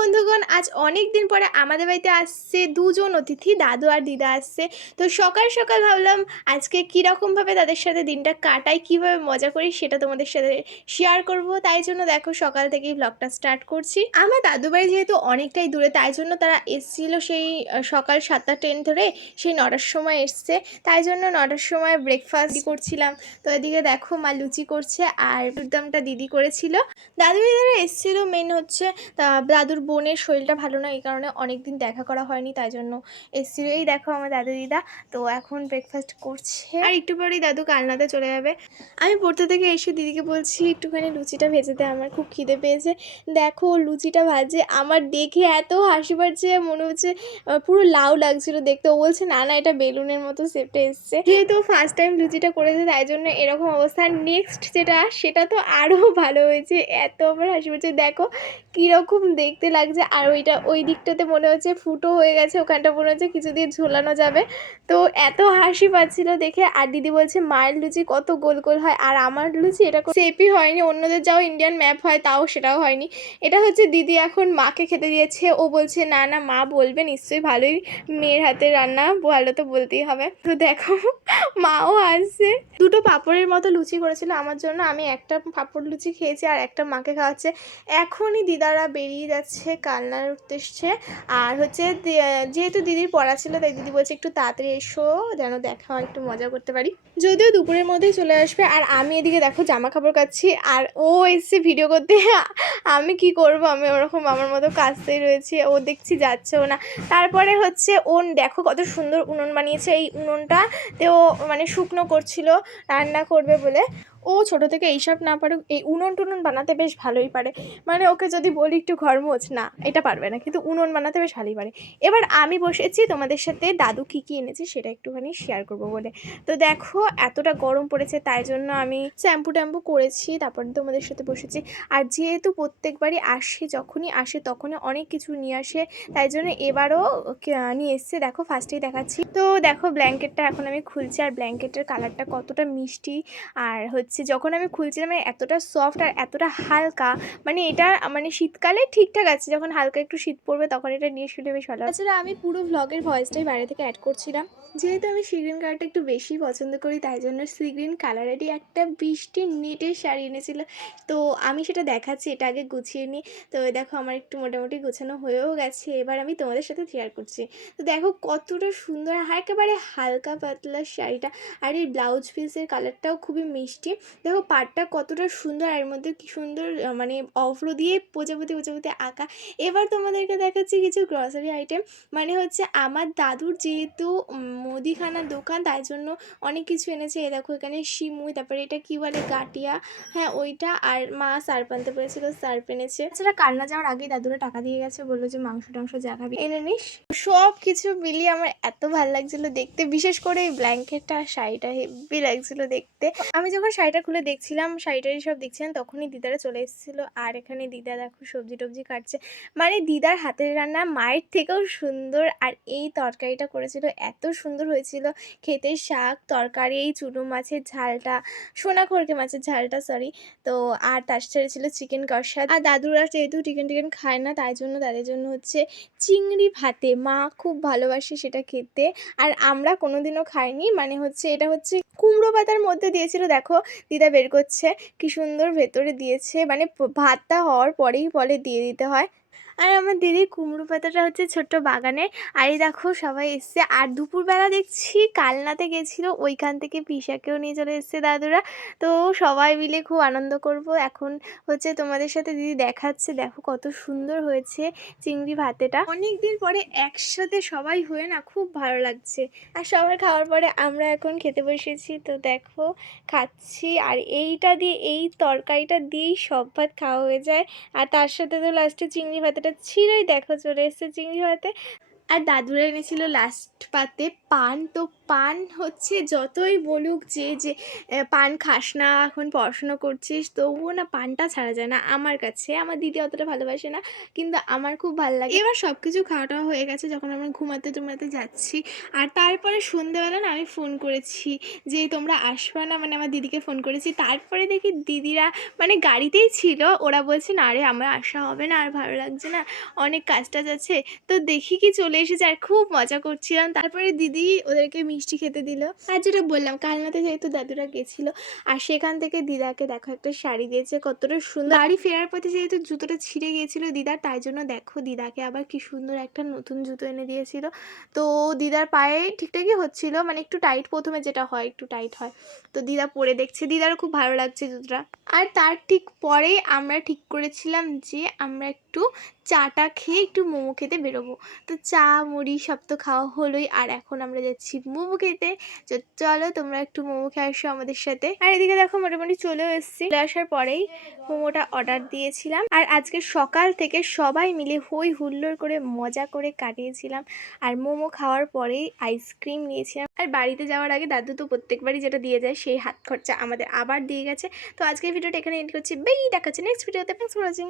বন্ধুগণ, আজ অনেক দিন পরে আমাদের বাড়িতে আসছে দুজন অতিথি, দাদু আর দিদা আসছে। তো সকাল সকাল ভাবলাম আজকে কীরকমভাবে তাদের সাথে দিনটা কাটাই, কীভাবে মজা করি সেটা তোমাদের সাথে শেয়ার করব। তাই জন্য দেখো সকাল থেকেই ব্লগটা স্টার্ট করছি। আমার দাদু বাড়ি যেহেতু অনেকটাই দূরে, তাই জন্য তারা এসেছিল সেই সকাল সাতটা ট্রেন ধরে সেই নটার সময় এসছে। তাই জন্য নটার সময় ব্রেকফাস্ট করছিলাম। তো এদিকে দেখো মা লুচি করছে আর দামটা দিদি করেছিল। দাদু দিদারা এসেছিল মেন হচ্ছে দাদুর বোনের শরীরটা ভালো না এই কারণে অনেক দিন দেখা করা হয়নি তাই জন্য এসেছিল। এই দেখো আমার দাদু দিদা তো এখন ব্রেকফাস্ট করছে। আর একটু পরেই দাদু কালনাতে চলে যাবে। আমি পড়তে থেকে এসে দিদিকে বলছি একটুখানি লুচিটা ভেজে দে আমার খুব খিদে পেয়েছে। দেখো লুচিটা ভাজে আমার দেখে এত হাসি পাচ্ছে মনে হচ্ছে পুরো লাউ লাগছিল দেখতে। ও বলছে না না এটা বেলুনের মতো শেপটা এসছে। যেহেতু ফার্স্ট টাইম লুচিটা করেছে তাই জন্য এরকম অবস্থা। নেক্সট যেটা সেটা তো আরও ভালো হয়েছে এত আমার হাসি পাচ্ছে। দেখো কীরকম দেখতে লাগছে। আর ওইটা, ওই দিকটাতে মনে হচ্ছে ফুটো হয়ে গেছে, ওখানটা মনে হচ্ছে কিছু দিয়ে ঝোলানো যাবে। তো এত হাসি পাচ্ছিল দেখে, আর দিদি বলছে, মায়ের লুচি কত গোল গোল হয়। আর আমার লুচি এটা সেপই হয়নি, অন্যদের যাও ইন্ডিয়ান ম্যাপ হয়, তাও সেটাও হয়নি। এটা হচ্ছে দিদি এখন মাকে খেতে দিয়েছে, ও বলছে, না না, মা বলবে, নিশ্চয়ই ভালোই মেয়ের হাতে রান্না, ভালো তো বলতেই হবে। তো দেখো, মাও আসছে। দুটো পাঁপড়ের মতো লুচি করেছিল আমার জন্য, আমি একটা পাঁপড় লুচি খেয়েছি আর একটা মাকে খাওয়াচ্ছে। এখনই দিদারা বেরিয়ে যাচ্ছে কালনার উদ্দেশ্যে আর হচ্ছে যেহেতু দিদির পড়া ছিল, তাই দিদি বলছে একটু তাড়াতাড়ি এসো, যেন দেখা হয়, একটু মজা করতে পারি। যদিও দুপুরের মধ্যেই চলে আসবে। আর আমি এদিকে দেখো জামা কাপড় কাচ্ছি, আর ও এসছে ভিডিও করতে। আমি কি করব? আমি ওরকম আমার মতো কাজতেই রয়েছি, ও দেখছি যাচ্ছেও না। তারপরে হচ্ছে ও দেখো কত সুন্দর উনুন বানিয়েছে এই উনুনটা। তেও মানে শুকনো করছিল, রান্না করবে বলে। ও ছোট থেকে এইসব না পারুক, এই উনুন টুনুন বানাতে বেশ ভালোই পারে। মানে ওকে যদি বলি একটু ঘর মোছ না, এটা পারবে না। কিন্তু উনুন বানাতে বেশ ভালোই পারে। এবার আমি বসেছি, তোমাদের সাথে দাদু কী কী এনেছি সেটা একটুখানি শেয়ার করব বলে। তো দেখো এতটা গরম পড়েছে, তাই জন্য আমি শ্যাম্পু ট্যাম্পু করেছি, তারপরে তোমাদের সাথে বসেছি। আর যেহেতু প্রত্যেকবারই আসে, যখনই আসে তখনই অনেক কিছু নিয়ে আসে, তাই জন্য এবারও নিয়ে এসছে। দেখো ফার্স্টেই দেখাচ্ছি। তো দেখো, ব্ল্যাঙ্কেটটা এখন আমি খুলছি, আর ব্ল্যাঙ্কেটের কালারটা কতটা মিষ্টি। আর হচ্ছে যখন আমি খুলছিলাম মানে এতটা সফট আর এতটা হালকা মানে এটা মানে শীতকালে ঠিকঠাক আছে, যখন হালকা একটু শীত পড়বে তখন এটা নিয়ে শুনে বেশ ভালো তাছাড়া আমি পুরো ভ্লগের ভয়েসটাই বাইরে থেকে অ্যাড করছিলাম। যেহেতু আমি সি গ্রিন কালারটা একটু বেশি পছন্দ করি তাই জন্য সি গ্রিন কালারেরই একটা বৃষ্টি নেটের শাড়ি এনেছিল। তো আমি সেটা দেখাচ্ছি, এটা আগে গুছিয়ে নিই। তো দেখো আমার একটু মোটামুটি গোছানো হয়েও গেছে, এবার আমি তোমাদের সাথে শেয়ার করছি। তো দেখো কতটা সুন্দর, একেবারে হালকা পাতলা শাড়িটা। আর এই ব্লাউজ পিসের কালারটাও খুবই মিষ্টি। দেখো পাটটা কতটা সুন্দর এর মধ্যে কি সুন্দর মানে অভ্র দিয়ে প্রজাপতি প্রজাপতি আঁকা। এবার তোমাদেরকে দেখাচ্ছি কিছু গ্রসারি আইটেম মানে হচ্ছে আমার দাদুর যেহেতু মুদিখানার দোকান, তাই জন্য অনেক কিছু এনেছে, এই দেখো এখানে শিমুই, তারপরে এটা কি বলে, গাটিয়া হ্যাঁ ওইটা আর মা সার্প আনতে পেরেছিল সার্প এনেছে। এছাড়া কান্না যাওয়ার আগেই দাদুরা টাকা দিয়ে গেছে, বলল যে মাংস টাংস যা খাবি, এনে নিস। সব কিছু মিলিয়ে আমার এত ভালো লাগছিল দেখতে, বিশেষ করে এই ব্ল্যাঙ্কেটটা, শাড়িটা হেভি লাগছিল দেখতে। আমি যখন শাড়িটা খুলে দেখছিলাম শাড়িটারি সব দেখছিলাম, তখনই দিদারা চলে এসেছিল, আর এখানে দিদা দেখো সবজি টবজি কাটছে। মানে দিদার হাতের রান্না মায়ের থেকেও সুন্দর, আর এই তরকারিটা করেছিল, এত সুন্দর হয়েছিল, খেতে শাক, তরকারি এই চুনো মাছের ঝালটা সোনা খড়কে মাছের ঝালটা সরি তো আর তার সাথে ছিল চিকেন কষা। আর দাদুরা যেহেতু চিকেন টিকেন খায় না, তাই জন্য তাদের জন্য হচ্ছে চিংড়ি ভাতে। মা খুব ভালোবাসে সেটা খেতে। আর আমরা কোনোদিনও খাইনি মানে হচ্ছে এটা হচ্ছে কুমড়ো পাতার মধ্যে দিয়েছিল, দেখো, দিদা বের করছে। কি সুন্দর ভেতরে দিয়েছে মানে ভাতটা হওয়ার পরেই বলে দিয়ে দিতে হয়। আর আমার দিদির কুমড়ো পাতাটা হচ্ছে ছোট্ট বাগানে আর এই দেখো সবাই এসছে। আর দুপুরবেলা দেখছি কালনাতে গেছিল, ওইখান থেকে পিসাকেও নিয়ে চলে এসছে দাদুরা। তো সবাই মিলে খুব আনন্দ করব। এখন হচ্ছে তোমাদের সাথে দিদি দেখাচ্ছে। দেখো কত সুন্দর হয়েছে চিংড়ি ভাতেটা। অনেক দিন পরে একসাথে সবাই হয়ে না খুব ভালো লাগছে। আর সবার খাওয়ার পরে আমরা এখন খেতে বসেছি। তো দেখো খাচ্ছি। আর এইটা দিয়ে, এই তরকারিটা দিয়েই সব ভাত খাওয়া হয়ে যায়। আর তার সাথে তো লাস্টে চিংড়ি ভাতেটা ছিলই দেখো চলে এসছে চিংড়ি ভাতে। আর দাদুরা এনেছিল লাস্ট পাতে পান তো পান হচ্ছে যতই বলুক যে যে পান খাস না, এখন পড়াশুনো করছিস, তবুও না পানটা ছাড়া যায় না আমার কাছে। আমার দিদি অতটা ভালোবাসে না, কিন্তু আমার খুব ভালো লাগে। এবার সব কিছু খাওয়া টাওয়া হয়ে গেছে, যখন আমরা ঘুমাতে টুমাতে যাচ্ছি। আর তারপরে সন্ধেবেলা না আমি ফোন করেছি যে, তোমরা আসবে না? মানে আমার দিদিকে ফোন করেছি। তারপরে দেখি দিদিরা মানে গাড়িতেই ছিল। ওরা বলছে, না আরে আমার আসা হবে না, আর ভালো লাগছে না। অনেক কাজ টাজ আছে। তো দেখি কি চলে এসেছে, আর খুব মজা করছিলাম। তারপরে দিদি ওদেরকে মিষ্টি খেতে দিল। আর যেটা বললাম, কালনাতে যেহেতু দাদুরা গেছিল, আর সেখান থেকে দিদাকে দেখো একটা শাড়ি দিয়েছে, কতটা সুন্দর। বাড়ি ফেরার পথে যেহেতু জুতোটা ছিঁড়ে গিয়েছিল দিদার তাই জন্য দেখো দিদাকে আবার কি সুন্দর একটা নতুন জুতো এনে দিয়েছিল। তো দিদার পায়ে ঠিকঠাকই হচ্ছিল মানে একটু টাইট প্রথমে যেটা হয়, একটু টাইট হয়। তো দিদা পরে দেখছে, দিদারও খুব ভালো লাগছে জুতোটা। আর তার ঠিক পরেই আমরা ঠিক করেছিলাম যে আমরা একটু চাটা খেয়ে একটু মোমো খেতে বেরোবো। তো চা, মুড়ি সব তো খাওয়া হলোই। আর এখন আমরা যাচ্ছি মোমো খেতে। চলো তোমরা একটু মোমো খেয়ে আসো আমাদের সাথে। আর এদিকে দেখো মোটামুটি চলেও এসেছি। চলে আসার পরেই মোমোটা অর্ডার দিয়েছিলাম। আর আজকে সকাল থেকে সবাই মিলে হই হুল্লোড় করে মজা করে কাটিয়েছিলাম। আর মোমো খাওয়ার পরেই আইসক্রিম নিয়েছিলাম। আর বাড়িতে যাওয়ার আগে দাদু তো প্রত্যেকবারই যেটা দিয়ে যায় সেই হাত খরচা আমাদের আবার দিয়ে গেছে। তো আজকের ভিডিওটা এখানে এন্ড করছি। বেই, দেখাচ্ছে নেক্সট ভিডিওতে থ্যাংকস ফর ওয়াচিং